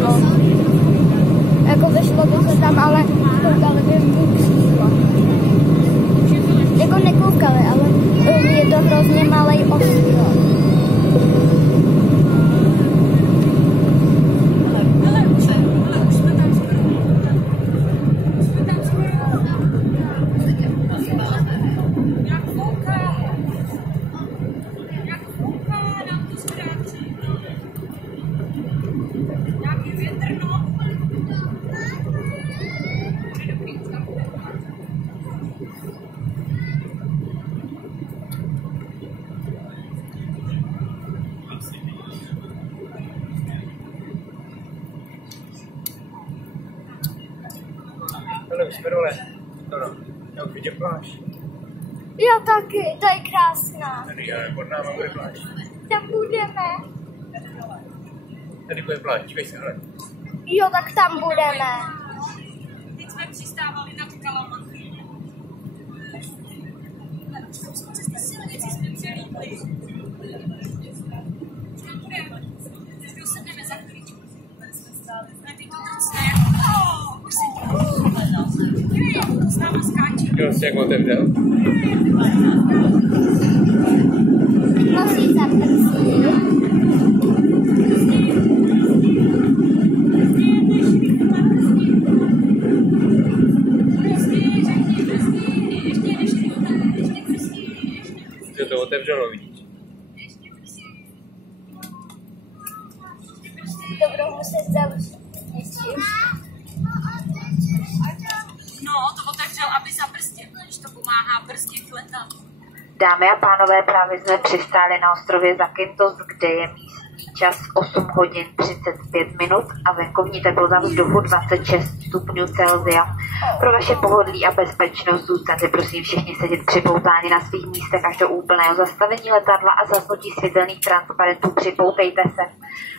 vešlo. Jako vešlo by se tam, ale koukali by mu křídlo. Jako nekoukali, ale je to hrozně malej ostrov. Hele, už jsme dole. Já už viděl pláž. Jo, taky, to je krásná. Tady je pod náma bude pláž. Tam budeme. Tady bude pláž, dívej se, hele. Jo, tak tam budeme. Teď jsme přistávali na Kalamanku. Přes ty silnici jsme přelípli. Už tam budeme. Teď dosedneme za chvíličku. A teď to trcne. Už se s náma skáčí. Jo, jsi jak otevřel? Nosí za prsí. Že to otevřelo, vidíš? To budou muset zavřít. No, to otevřel, aby zabrzdil, když to pomáhá brzdit letadlu. Dámy a pánové, právě jsme přistáli na ostrově Zakynthos, kde je místní čas 8 hodin 35 minut a venkovní teplota vzduchu 26 stupňů Celsia. Pro vaše pohodlí a bezpečnost zůstaňte prosím všichni sedět připoutáni na svých místech až do úplného zastavení letadla a zasnutí světelných transparentů připoutejte se.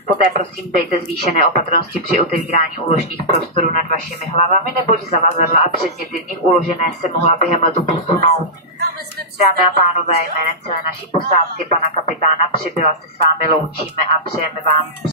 Poté prosím dejte zvýšené opatrnosti při otevírání úložních prostorů nad vašimi hlavami, neboť zavazadla a předměty v nich uložené se mohla během letu posunout. Dámy a pánové, jménem celé naší posádky pana kapitána Přibyla se s vámi loučíme a přejeme vám